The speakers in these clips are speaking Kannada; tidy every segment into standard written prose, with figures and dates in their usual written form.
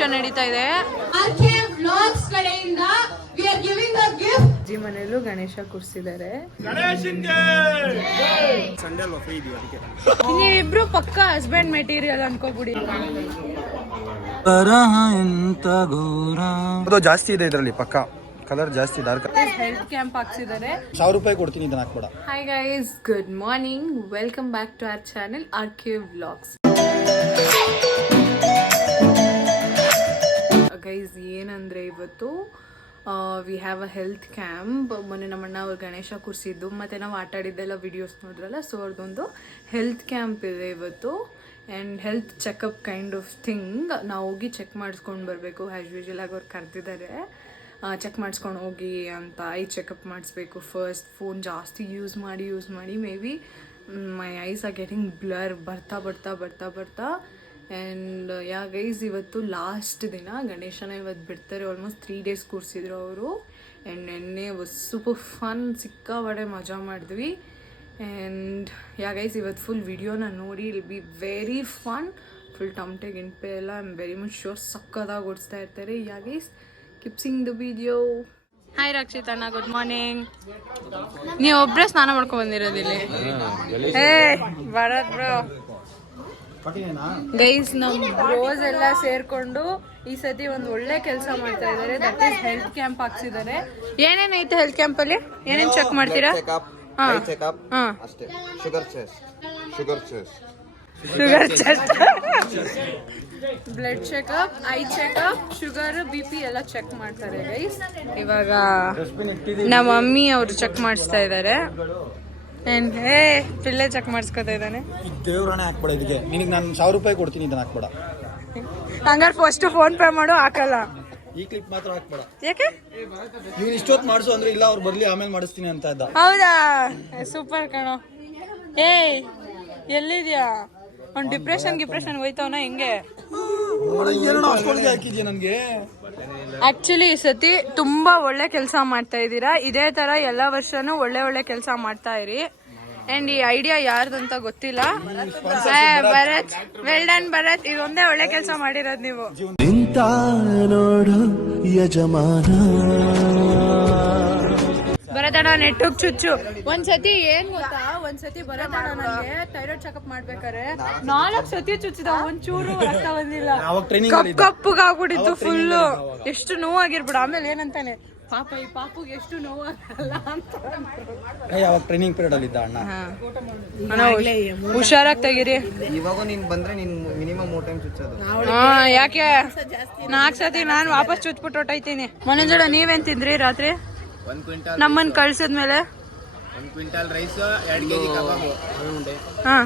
ಫಂಕ್ಷನ್ ನಡೀತಾ ಇದೆ. ಅಜ್ಜಿ ಮನೆಯಲ್ಲೂ ಗಣೇಶ ಕೂರಿಸಿದ್ದಾರೆ. ನೀವಿಬ್ರು ಪಕ್ಕ ಹಸ್ಬೆಂಡ್ ಮೆಟೀರಿಯಲ್ ಅನ್ಕೋಬಿಡಿ. ಜಾಸ್ತಿ ಇದೆ ಇದರಲ್ಲಿ, ಪಕ್ಕ ಕಲರ್ ಜಾಸ್ತಿ ಡಾರ್ಕ್. Health camp ಹಾಕ್ಸಿದ್ದಾರೆ. 1000 ರೂಪಾಯಿ ಕೊಡ್ತೀನಿ ಇದನ್ನ ಹಾಕ್ಬೇಡ. Hi guys, good morning, welcome back to our channel RK vlogs. Guys ಏನಂದ್ರೆ ಇವತ್ತು we have a health camp. ಮೊನ್ನೆ ನಮ್ಮಣ್ಣ ಅವ್ರು ಗಣೇಶ ಕೂರಿಸಿದ್ದು ಮತ್ತೆ ನಾವು ಆಟ ಆಡಿದ್ದೆಲ್ಲ ವಿಡಿಯೋಸ್ ನೋಡಿದ್ರಲ್ಲ, ಸೊ ಅವ್ರದ್ದೊಂದು ಹೆಲ್ತ್ ಕ್ಯಾಂಪ್ ಇದೆ ಇವತ್ತು. And health checkup kind of thing. ನಾವು ಹೋಗಿ ಚೆಕ್ ಮಾಡಿಸ್ಕೊಂಡು ಬರಬೇಕು. ಆ್ಯಸ್ ಯೂಶುವಲ್ ಆಗಿ ಅವ್ರು ಕರೆದಿದ್ದಾರೆ, ಚೆಕ್ ಮಾಡಿಸ್ಕೊಂಡು ಹೋಗಿ ಅಂತ. ಐ ಚೆಕಪ್ ಮಾಡಿಸ್ಬೇಕು ಫಸ್ಟ್. ಫೋನ್ ಜಾಸ್ತಿ ಯೂಸ್ ಮಾಡಿ may be my eyes are getting blur ಬರ್ತಾ. ಆ್ಯಂಡ್ ಯಾ ಗೈಸ್, ಇವತ್ತು ಲಾಸ್ಟ್ ದಿನ. ಗಣೇಶನ ಇವತ್ತು ಬಿಡ್ತಾರೆ. ಆಲ್ಮೋಸ್ಟ್ 3 days ಕೂರಿಸಿದ್ರು ಅವರು. ಆ್ಯಂಡ್ ನೆನ್ನೆ ವಾಸ್ ಸೂಪರ್ ಫನ್, ಸಿಕ್ಕಾಪಟ್ಟೆ ಮಜಾ ಮಾಡಿದ್ವಿ. ಆ್ಯಂಡ್ ಯಾ ಗೈಸ್, ಇವತ್ತು ಫುಲ್ ವಿಡಿಯೋನ ನೋಡಿ, it'll be very fun. Full ಟಮಟೆ ಗಿಂಟೆ ಎಲ್ಲ I am very much sure ಸಕ್ಕದಾಗಿ ಓಡಿಸ್ತಾ ಇರ್ತಾರೆ. Yeah guys, keep seeing the video. Hi Rakshit ಅಣ್ಣ, ಗುಡ್ ಮಾರ್ನಿಂಗ್. ನೀವು ಒಬ್ಬರೇ ಸ್ನಾನ ಮಾಡ್ಕೊಂಡು ಬಂದಿರೋದಿಲ್ಲಿ? ಭರತ್ ಬ್ರೋ. ಗೈಸ್, ನಮ್ ಬ್ರೋಸ್ ಎಲ್ಲ ಸೇರ್ಕೊಂಡು ಈ ಸತಿ ಒಂದು ಒಳ್ಳೆ ಕೆಲಸ ಮಾಡ್ತಾ ಇದ್ದಾರೆ. ದಟ್ ಈಸ್ ಹೆಲ್ತ್ ಕ್ಯಾಂಪ್ ಹಾಕ್ಸಿದ್ದಾರೆ. ಏನೇನೈತೆ ಹೆಲ್ತ್ ಕ್ಯಾಂಪ್ ಅಲ್ಲಿ? ಏನೇನ್ ಚೆಕ್ ಮಾಡ್ತೀರಾ? Sugar chest, blood checkup, I checkup, sugar, BP ಎಲ್ಲ ಚೆಕ್ ಮಾಡ್ತಾರೆ ಗೈಸ್. ಇವಾಗ ನಮ್ಮ ಮಮ್ಮಿ ಅವರು ಚೆಕ್ ಮಾಡಿಸ್ತಾ ಇದ್ದಾರೆ. ಪಿಲ್ಲೆ ಚೆಕ್ ಮಾಡಿಸ್ಕೊತಾ ಇದ್ದಾನೆ. ದೇವ್ರನ್ನ ಹಾಕ್ಬೇಡ ಇದಕ್ಕೆ. ನಿನಗೆ ನಾನು 1000 ರೂಪಾಯಿ ಕೊಡ್ತೀನಿ, ಇದನ್ನ ಹಾಕ್ಬೇಡ. ಹಂಗಾರೆ ಫಸ್ಟ್ ಫೋನ್ ಪೇ ಮಾಡು, ಹಾಕಲ್ಲ. ಈ ಕ್ಲಿಪ್ ಮಾತ್ರ ಹಾಕ್ಬೇಡ. ಯಾಕೆ? ನೀವು ಇಷ್ಟೊತ್ತು ಮಾಡಿಸು ಅಂದ್ರೆ ಇಲ್ಲ, ಅವ್ರು ಬರ್ಲಿ ಆಮೇಲೆ ಮಾಡಿಸ್ತೀನಿ ಅಂತ ಇದ್ದ. ಹೌದಾ? ಸೂಪರ್ ಕಣೋ. ಎಲ್ಲಿದ್ಯಾ? ಅವ್ನು ಡಿಪ್ರೆಷನ್ ಹೋಯ್ತವನ ಹೆಂಗೆ? ಹಾಕಿದ್ಯಾ ನನ್ಗೆ? ಆಕ್ಚುಲಿ ಈ ಸತಿ ತುಂಬಾ ಒಳ್ಳೆ ಕೆಲಸ ಮಾಡ್ತಾ ಇದ್ದೀರಾ. ಇದೇ ತರ ಎಲ್ಲ ವರ್ಷನೂ ಒಳ್ಳೆ ಕೆಲಸ ಮಾಡ್ತಾ ಇರಿ. ಅಂಡ್ ಈ ಐಡಿಯಾ ಯಾರ್ದಂತ ಗೊತ್ತಿಲ್ಲ. Bharat, well done Bharat. ಇದೊಂದೇ ಒಳ್ಳೆ ಕೆಲಸ ಮಾಡಿರೋದು ನೀವು. ಭರತಣ್ಣ ನೆಟ್ಟುಗ್ ಚುಚ್ಚು. ಒಂದ್ಸತಿ ಏನ್ ಗೊತ್ತಾ, ಒಂದ್ಸತಿ ಭರತಣ್ಣ ನನಗೆ ಥೈರಾಯ್ಡ್ ಚೆಕಪ್ ಮಾಡ್ಬೇಕಾರೆ 4 ಸತಿ ಚುಚ್ಚಿದ, ಒಂಚೂರು ರಕ್ತ ಬಂದಿಲ್ಲ. ಕಪ್ಪಗಾಗ್ಬಿಟ್ಟಿತ್ತು ಫುಲ್ಲು. ಎಷ್ಟು ನೋವಾಗಿರ್ಬಿಡು. ಆಮೇಲೆ ಏನಂತಾನೆ, ಪಾಪ ಈ ಪಾಪುಗೆ ಎಷ್ಟು ನೋವಾಗಲ್ಲ ಅಂತ. ಯಾವಾಗ ಟ್ರೈನಿಂಗ್ ಪೀರಿಯಡ್ ಅಲ್ಲಿ ಇದ್ದ ಅಣ್ಣ, ಹುಷಾರಾಗಿ ತೆಗೀರಿ. ಇವಾಗ ನೀನ್ ಬಂದ್ರೆ ನೀನ್ ಮಿನಿಮಮ್ 3 ಟೈಮ್ ಚುಚ್ಚೋದು. ಯಾಕೆ 4 ಸತಿ ನಾನು ವಾಪಸ್ ಚುಚ್ಬಿಟ್ಟು ಹೊಟ್ಟೈತೀನಿ. ಮನೋಜ್, ನೀವೇನ್ ತಿಂದ್ರಿ ರಾತ್ರಿ? 1 ಕ್ವಿಂಟಲ್ ನಮ್ಮನ್ ಕಳ್ಸಿದ್ಮೇಲೆ 1 ಕ್ವಿಂಟಲ್ ರೈಸ್, 2 kg ಕಬಾಬು. ಹಾ,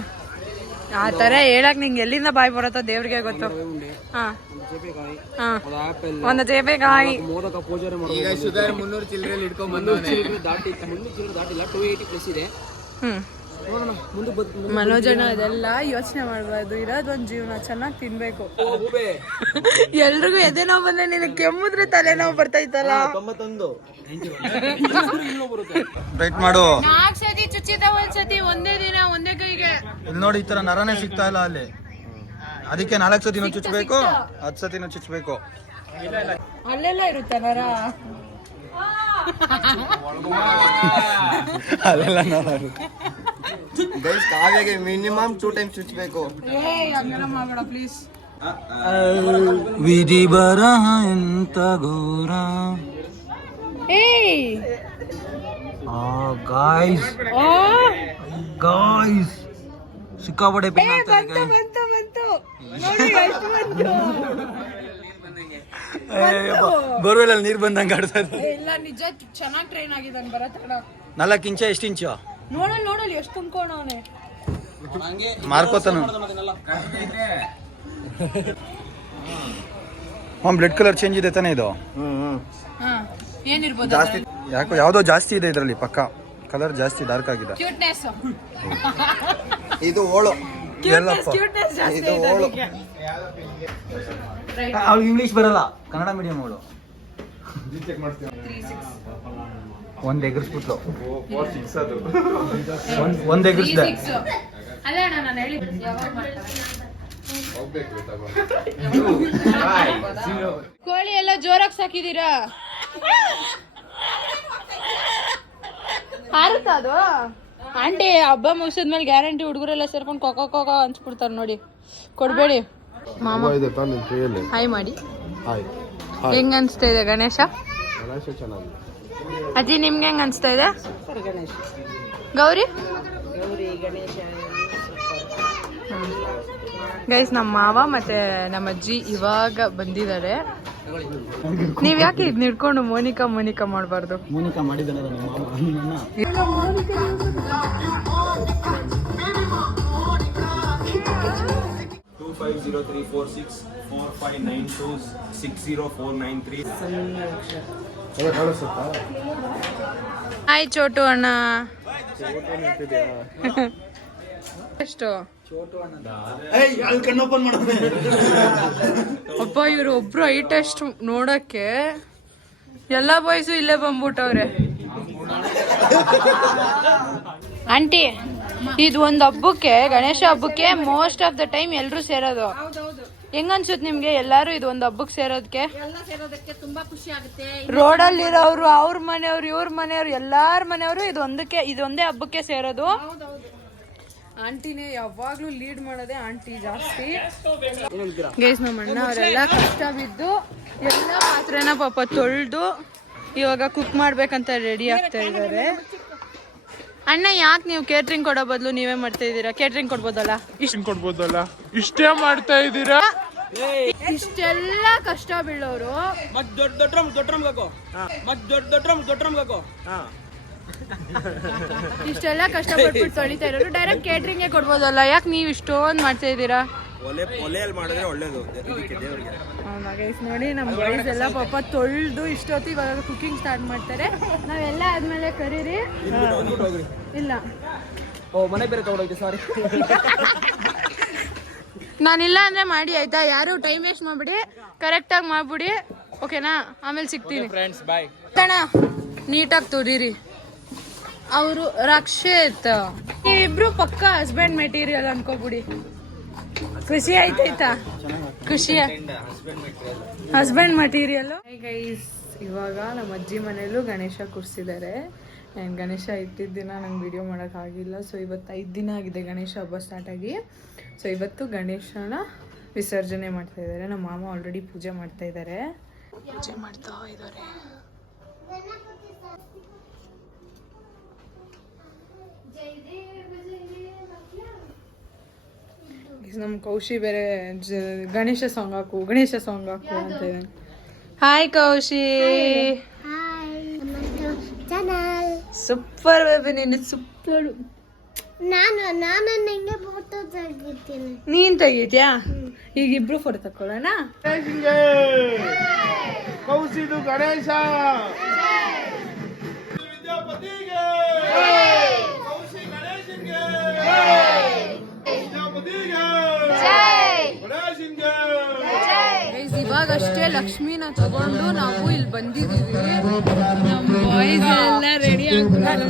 ಆ ತರ ಹೇಳಕ್ ನಿಂಗೆ ಎಲ್ಲಿಂದ ಬಾಯ್ ಬರತ್ತೋ ದೇವ್ರಿಗೆ ಗೊತ್ತು. ಒಂದು ಚೇಪೆಕಾಯಿ. ಈಗ ಶುಗರ್ 300 ಚಿಲ್ಲರೆಯಲ್ಲಿ ಇಟ್ಕೊಂಡ್ ಬಂದವನೆ. ಮನೋಜನ ಅದೆಲ್ಲ ಯೋಚನೆ ಮಾಡ್ಬಾರ್ದು. ಇರೋದೊಂದ್ ಜೀವನ, ಚೆನ್ನಾಗಿ ತಿನ್ಬೇಕು. ಎಲ್ರಿಗೂ ಎದೆ ನೋವು ಬಂದ್ರೆ ನಿನಗೆ ಕೆಮ್ಮಿದ್ರೆ ತಲೆನೋವು ಬರ್ತೈತಲ್ಲ. ರೈಟ್ ಮಾಡು. 4 ಸತಿ ಚುಚ್ಚಿದ, ಒಂದ್ಸತಿ ಒಂದೇ ದಿನ ಒಂದೇ ಕೈಗೆ. ಇಲ್ಲಿ ನೋಡಿ, ಈ ತರ ನರನೇ ಸಿಗ್ತಾ ಇಲ್ಲ ಅಲ್ಲಿ. ಅದಕ್ಕೆ 4 ಸತಿನೂ ಚುಚ್ಚಬೇಕು, 10 ಸತಿನೂ ಚುಚ್ಚಬೇಕು. ಅಲ್ಲೆಲ್ಲ ಇರುತ್ತೆ ನರ. ಅಲ್ಲೆಲ್ಲ ನರ. ಗೈಸ್, ಕಾವ್ಯಗೆ ಮಿನಿಮಮ್ 2 ಟೈಮ್ ಚುಚ್ಚಬೇಕು. ಹಂಗೆಲ್ಲ ಮಾಡಬೇಡ ಪ್ಲೀಸ್. ವಿಧಿ ಬರಹ ಎಂತ ಘೋರ. ಗಾಯ್ಸ್ ಸಿಕ್ಕಾಪಟ್ಟೆ ಪೇನ್ ಆಗ್ತಾ ಇದೆ. ಬೋರ್ವೆಲ್ ಅಲ್ಲಿ ನೀರ್ ಬಂದಂಗ ಆಡ್ತಾ ಇದೆ. ಇಲ್ಲ, ನಿಜ ಚೆನ್ನಾಗಿ ಟ್ರೈನ್ ಆಗಿದ್ದಾನೆ ಭರತಣ್ಣ. 4 ಇಂಚ, ಎಷ್ಟು ಇಂಚು ನೋಡಲಿ ಎಷ್ಟು ತುಂಬ್ಕೊಂಡವನೆ. ಮಾರ್ಕೋತಾನ. ಬ್ಲಡ್ ಕಲರ್ ಚೇಂಜ್ ಇದೆ ತಾನೇ ಇದು? ಏನಿರ್ಬೋದು ಜಾಸ್ತಿ. ಯಾಕೋ ಯಾವ್ದೋ ಜಾಸ್ತಿ ಇದೆ ಇದರಲ್ಲಿ, ಪಕ್ಕ ಕಲರ್ ಜಾಸ್ತಿ ಡಾರ್ಕ್ ಆಗಿದೆ. ಕ್ಯೂಟ್ನೆಸ್. ಇದು ಓಳು. ಕ್ಯೂಟ್ನೆಸ್ ಜಾಸ್ತಿ ಇದೆ ಅದಕ್ಕೆ. ಅವಳು ಇಂಗ್ಲಿಷ್ ಬರಲ್ಲ, ಕನ್ನಡ ಮೀಡಿಯಂ ಅವಳು. ಒಂದ್ ಎಗರ್ಸ್ಬಿಟ್ಲು. ಒಂದ್ ಎಗರ್ಸ್ದೆ. ಅಲ್ಲ ಅಣ್ಣ, ನಾನು ಹೇಳಿ ಯಾವಾಗ ಮಾಡ್ತಾರೆ ಕೋಳಿ ಎಲ್ಲ ಜೋರಾಗಿ ಸಾಕಿದೀರಾ? ಹಾರುತ್ತಾ ಅದು? ಆಂಟಿ ಹಬ್ಬ ಮುಗಿಸಿದ್ಮೇಲೆ ಗ್ಯಾರಂಟಿ ಹುಡುಗರೆಲ್ಲ ಸೇರ್ಕೊಂಡು ಕೊಕೋ ಕೊಕೋ ಅನ್ಸ್ಬಿಡ್ತಾರ ನೋಡಿ. ಕೊಡ್ಬೇಡಿ. ಮಾಮ ಹಾಯ್ ಮಾಡಿ. ಹೆಂಗ್ ಅನ್ಸ್ತಾ ಇದೆ ಗಣೇಶ? ಅಜ್ಜಿ ನಿಮ್ಗೆ ಹೆಂಗ್ ಅನ್ಸ್ತಾ ಇದೆ? ಗೌರಿ ಗೈಸ್, ನಮ್ಮ ಮಾವ ಮತ್ತೆ ನಮ್ಮ ಅಜ್ಜಿ ಇವಾಗ ಬಂದಿದ್ದಾರೆ. ನೀವ್ ಯಾಕೆ ಇದ್ ನಿಡ್ಕೊಂಡು ಮೋನಿಕಾ ಮೋನಿಕಾ ಮಾಡಬಾರ್ದು? ಮೋನಿಕಾ ಮಾಡಿದ್ದಾನೆ ನಮ್ಮ ಮಾವ. 2503460459360493. ಹಾಯ್ ಚೋಟು ಅಣ್ಣ. ಎಷ್ಟು ಅಪ್ಪ, ಇವ್ರು ಒಬ್ರು ಹೈಟ್ ಎಷ್ಟು ನೋಡಕ್ಕೆ. ಎಲ್ಲಾ ಬಾಯ್ಸು ಇಲ್ಲೇ ಬಂದ್ಬಿಟ್ಟವ್ರೆ. ಆಂಟಿ, ಇದು ಒಂದ್ ಹಬ್ಬಕ್ಕೆ, ಗಣೇಶ ಹಬ್ಬಕ್ಕೆ ಮೋಸ್ಟ್ ಆಫ್ ದ ಟೈಮ್ ಎಲ್ರು ಸೇರೋದು. ಹೆಂಗ ಅನ್ಸುತ್ತೆ ನಿಮ್ಗೆ ಎಲ್ಲಾರು ಇದು ಒಂದ್ ಹಬ್ಬಕ್ಕೆ ಸೇರೋದಕ್ಕೆ? ತುಂಬಾ ಖುಷಿ ಆಗುತ್ತೆ. ರೋಡಲ್ಲಿರೋರು, ಅವ್ರ ಮನೆಯವ್ರು, ಇವ್ರ ಮನೆಯವ್ರು, ಎಲ್ಲಾರ ಮನೆಯವರು ಇದೊಂದೇ ಹಬ್ಬಕ್ಕೆ ಸೇರೋದು. ಆಂಟಿನೇ ಯಾವಾಗ್ಲೂ ಲೀಡ್ ಮಾಡೋದೇ ಆಂಟಿ ಜಾಸ್ತಿ. ಗೈಸ್, ನಮ್ಮ ಅಣ್ಣ ಅವರೆಲ್ಲ ಕಷ್ಟ ಬಿದ್ದು ಎಲ್ಲ ಪಾತ್ರೆನ ಪಾಪ ತೊಳ್ದು ಇವಾಗ ಕುಕ್ ಮಾಡ್ಬೇಕಂತ ರೆಡಿ ಆಗ್ತಾ ಇದ್ದಾರೆ. ಅಣ್ಣ, ಯಾಕೆ ನೀವು ಕೇಟ್ರಿಂಗ್ ಕೊಡೋ ಬದಲು ನೀವೇ ಮಾಡ್ತಾ ಇದ್ದೀರಾ? ಕೇಟ್ರಿಂಗ್ ಕೊಡ್ಬೋದಲ್ಲ? ಇಷ್ಟೇ ಮಾಡ್ತಾ ಇದ್ದೀರಾ? ಇಷ್ಟೆಲ್ಲ ಕಷ್ಟ ಬೀಳೋರು ಇಷ್ಟೆಲ್ಲ ಕಷ್ಟಪಟ್ಟು ತೊಳಿತಾ ಇರೋರು ಡೈರೆಕ್ಟ್ ಕೇಟ್ರಿಂಗ್ ಕೊಡ್ಬೋದಲ್ಲ? ಯಾಕೆ ನೀವು ಇಷ್ಟೊಂದು ಮಾಡ್ತಾ ಇದ್ದೀರಾ? ಹೌದಾ ಗೈಸ್, ನೋಡಿ ನಮ್ಮ ಬಾಯ್ಸ್ ಎಲ್ಲ ಪಾಪ ತೊಳ್ದು ಇಷ್ಟೊತ್ತು ಇವಾಗ ಕುಕಿಂಗ್ ಸ್ಟಾರ್ಟ್ ಮಾಡ್ತಾರೆ. ನಾವೆಲ್ಲ ಆದ್ಮೇಲೆ ಕರೀರಿ. ಇಲ್ಲ, ಮನೆ ಬೇರೆ ತಗೊಂಡೋಗಿ, ಸಾರಿ. ನಾನಿಲ್ಲ ಅಂದ್ರೆ ಮಾಡಿ ಆಯ್ತಾ? ಯಾರು ಟೈಮ್ ವೇಸ್ಟ್ ಮಾಡ್ಬಿಡಿ, ಕರೆಕ್ಟಾಗಿ ಮಾಡ್ಬಿಡಿ, ಓಕೆನಾ? ಆಮೇಲೆ ಸಿಗ್ತೀನಿ ಫ್ರೆಂಡ್ಸ್, ಬಾಯ್. ನೀಟಾಗಿ ತುರೀರಿ. ಅವರು ರಕ್ಷಿತ್, ನೀವಿಬ್ರು ಪಕ್ಕ ಹಸ್ಬೆಂಡ್ ಮೆಟೀರಿಯಲ್ ಅನ್ಕೋಬಿಡಿ. ಖುಷಿ ಆಯ್ತಾಯ್ತಾ? ಖುಷಿ ಹಸ್ಬೆಂಡ್ ಮೆಟೀರಿಯಲ್. ಗೈಸ್, ಇವಾಗ ನಮ್ಮ ಅಜ್ಜಿ ಮನೇಲೂ ಗಣೇಶ ಕೂರಿಸಿದ್ದಾರೆ. ಗಣೇಶ ಇಟ್ಟಿದ್ದ ದಿನ ನಂಗೆ ವಿಡಿಯೋ ಮಾಡೋಕ್ಕಾಗಿಲ್ಲ. ಸೊ ಇವತ್ತು 5 ದಿನ ಆಗಿದೆ ಗಣೇಶ ಹಬ್ಬ ಸ್ಟಾರ್ಟ್ ಆಗಿ. ಸೊ ಇವತ್ತು ಗಣೇಶನ ವಿಸರ್ಜನೆ ಮಾಡ್ತಾ ಇದ್ದಾರೆ. ನಮ್ಮ ಮಾಮ ಆಲ್ರೆಡಿ ಪೂಜೆ ಮಾಡ್ತಾ ಇದ್ದಾರೆ. ನಮ್ಮ ಕೌಶಿ ಬೇರೆ ಗಣೇಶ ಸಾಂಗ್ ಹಾಕು ಅಂತ ಇದೆ. Hi Cauchy. ಸೂಪರ್ ಬೇಬಿ, ನೀನು ಸೂಪರ್. ನೀನ್ ತೆಗಿತ್ಯಾ? ಈಗ ಇಬ್ರು ಫೋಟೋ ತಕೊಳ್ಳೋಣ. ಕೌಸಿದು ಗಣೇಶ ಇವಾಗಷ್ಟೇ ಲಕ್ಷ್ಮಿನ ತಗೊಂಡು ನಾವು ಇಲ್ಲಿ ಬಂದಿದೀವಿ. ನಮ್ಮ ಬಾಯ್ಸ್ ಎಲ್ಲ ರೆಡಿ ಆಗ್ತಾರೆ.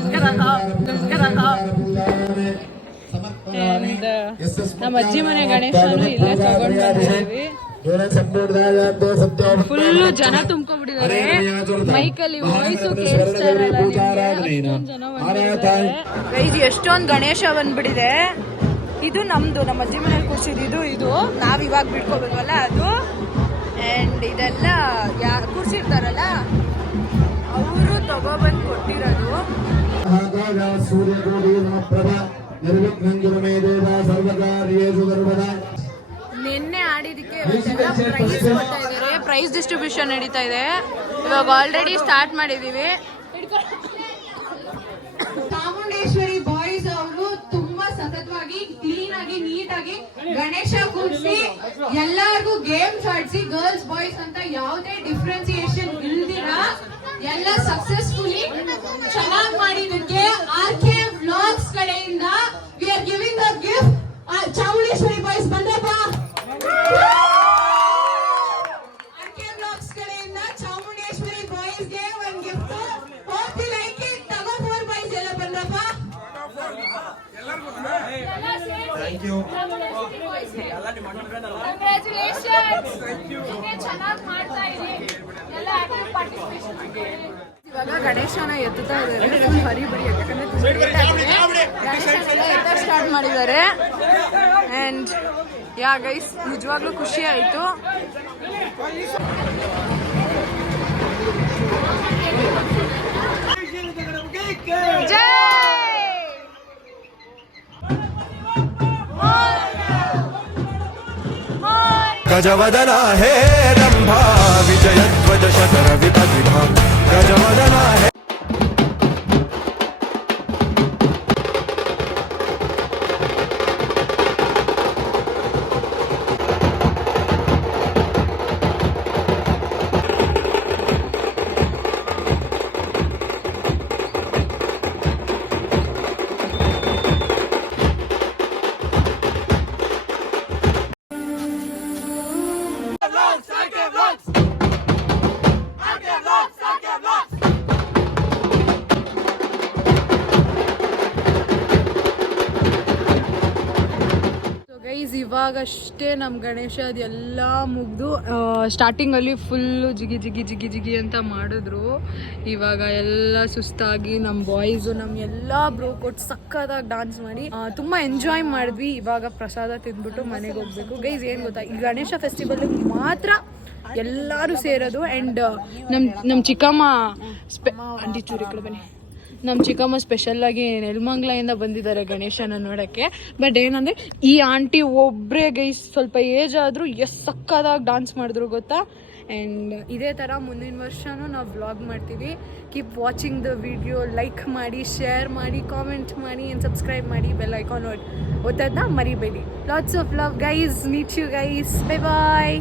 ನಮ್ಮ ಅಜ್ಜಿ ಮನೆ ಗಣೇಶನು ಇಲ್ಲೇ ತಗೊಂಡು ಬಂದಿದ್ದೀವಿ. ಫುಲ್ಲು ಜನ ತುಂಬ್ಕೊಂಡ್ಬಿಟ್ಟಿದ್ದಾರೆ. ಮೈಕಲ್ಲಿ ವಾಯ್ಸು ಕೇಳಿಸ್ತಾ ಇರಲ್ಲ ನಿಮ್ಗೆ. ಜನ ಬಂದಿದ್ದಾರೆ. ಎಷ್ಟೊಂದು ಗಣೇಶ ಬಂದ್ಬಿಟ್ಟಿದೆ. ಇದು ನಮ್ದು, ನಮ್ಮ ಅಜ್ಜಿ ಮನೇಲಿ ಕೂರ್ಸಿದ್ದು. ಇದು ನಾವ್ ಇವಾಗ ಬಿಡ್ಕೋಬೇಕಲ್ಲ ಅದು. ಅಂಡ್ ಇದೆಲ್ಲ ಕೂರ್ಸಿರ್ತಾರಲ್ಲ ಅವರು ತಗೊಬಂದು ಕೊಟ್ಟಿರೋದು. ನಿನ್ನೆ ಆಡಿದಕ್ಕೆ ಪ್ರೈಸ್ ಡಿಸ್ಟ್ರಿಬ್ಯೂಷನ್ ನಡೀತಾ ಇದೆ. ಇವಾಗ ಆಲ್ರೆಡಿ ಸ್ಟಾರ್ಟ್ ಮಾಡಿದೀವಿ. ಚಾಮುಂಡೇಶ್ವರಿ ಬಾಯ್ಸ್ ಅವರು ತುಂಬಾ ಸತತವಾಗಿ ಕ್ಲೀನ್ ಆಗಿ ನೀಟಾಗಿ ಗಣೇಶ ಕೂರಿಸಿ ಎಲ್ಲರಿಗೂ ಗೇಮ್ಸ್ ಆಡಿಸಿ ಗರ್ಲ್ಸ್ ಬಾಯ್ಸ್ ಅಂತ ಯಾವುದೇ ಡಿಫ್ರೆನ್ಸಿಯೇಷನ್ ಇಲ್ದಿರ ಎಲ್ಲ ಸಕ್ಸಸ್ಫುಲಿ ಚೆನ್ನಾಗಿ ಮಾಡಿದ್ದಕ್ಕೆ ಆರ್ಕೆ ವ್ಲಾಗ್ಸ್ ಕಡೆಯಿಂದ we are giving a gift. Chamundeshwari boys ಬಂದಪ್ಪ. ಆರ್ಕೆ ವ್ಲಾಗ್ಸ್ ಕಡೆಯಿಂದ ಚಾಮುಂಡೇಶ್ವರಿ ಬಾಯ್ಸ್ ಗೆ ಒಂದು gift. Hope you like it. ತಗೋ 4 ಬಾಯ್ಸ್ ಎಲ್ಲ ಬಂದಪ್ಪ. ಇವಾಗ ಗಣೇಶನ ಎತ್ತುತ್ತಾ ಇದ್ದಾರೆ ಹರಿಬರಿ ಯಾಕಂದ್ರೆ ತುಂಬ late ಆಗಿದೆ. ಗಣೇಶನೆಲ್ಲ ಎತ್ತ ಸ್ಟಾರ್ಟ್ ಮಾಡಿದ್ದಾರೆ ಆ್ಯಂಡ್ ಯಾ ಗೈಸ್ ನಿಜವಾಗ್ಲೂ ಖುಷಿ ಆಯಿತು. ಗಜವದನ ಹೇ ರಂಭಾ ವಿಜಯಧ್ವಜ ಶತರ ವಿಪದಿಭಾ ಗಜವದನ ಹೇ ಗೈಸ್ ಇವಾಗಷ್ಟೇ ನಮ್ಮ ಗಣೇಶ ಅದೆಲ್ಲ ಮುಗಿದು ಸ್ಟಾರ್ಟಿಂಗಲ್ಲಿ ಫುಲ್ಲು ಜಿಗಿ ಜಿಗಿ ಜಿಗಿ ಜಿಗಿ ಅಂತ ಮಾಡಿದ್ರು. ಇವಾಗ ಎಲ್ಲ ಸುಸ್ತಾಗಿ ನಮ್ಮ ಬಾಯ್ಸು ನಮ್ಮ ಎಲ್ಲ ಬ್ರೋ ಕೊಟ್ಟು ಸಕ್ಕತ್ತಾಗಿ ಡಾನ್ಸ್ ಮಾಡಿ ತುಂಬ ಎಂಜಾಯ್ ಮಾಡಿದ್ವಿ. ಇವಾಗ ಪ್ರಸಾದ ತಿಂದ್ಬಿಟ್ಟು ಮನೆಗೆ ಹೋಗ್ಬೇಕು. ಗೈಸ್ ಏನು ಗೊತ್ತಾ, ಈ ಗಣೇಶ ಫೆಸ್ಟಿವಲ್ ಮಾತ್ರ ಎಲ್ಲರೂ ಸೇರೋದು. ಆ್ಯಂಡ್ ನಮ್ಮ ಚಿಕ್ಕಮ್ಮ ಆಂಟಿ ಚೂರಿ ಕಡೆ ಬನ್ನಿ. ನಮ್ಮ ಚಿಕ್ಕಮ್ಮ ಸ್ಪೆಷಲ್ಲಾಗಿ ನೆಲಮಂಗ್ಲೆಯಿಂದ ಬಂದಿದ್ದಾರೆ ಗಣೇಶನ ನೋಡೋಕ್ಕೆ. ಬಟ್ ಏನಂದರೆ ಈ ಆಂಟಿ ಒಬ್ಬರೇ ಗೈಸ್ ಸ್ವಲ್ಪ ಏಜ್ ಆದರೂ ಎಷ್ಟು ಸಕ್ಕದಾಗಿ ಡಾನ್ಸ್ ಮಾಡಿದ್ರು ಗೊತ್ತಾ. ಆ್ಯಂಡ್ ಇದೇ ಥರ ಮುಂದಿನ ವರ್ಷವೂ ನಾವು ವ್ಲಾಗ್ ಮಾಡ್ತೀವಿ. Keep watching the video, like ಮಾಡಿ, ಶೇರ್ ಮಾಡಿ, ಕಾಮೆಂಟ್ ಮಾಡಿ ಆ್ಯಂಡ್ ಸಬ್ಸ್ಕ್ರೈಬ್ ಮಾಡಿ. ಬೆಲ್ ಐಕಾನ್ ಒತ್ತೋದನ್ನ ಮರಿಬೇಡಿ. Lots of love guys. Meet you guys. Bye bye.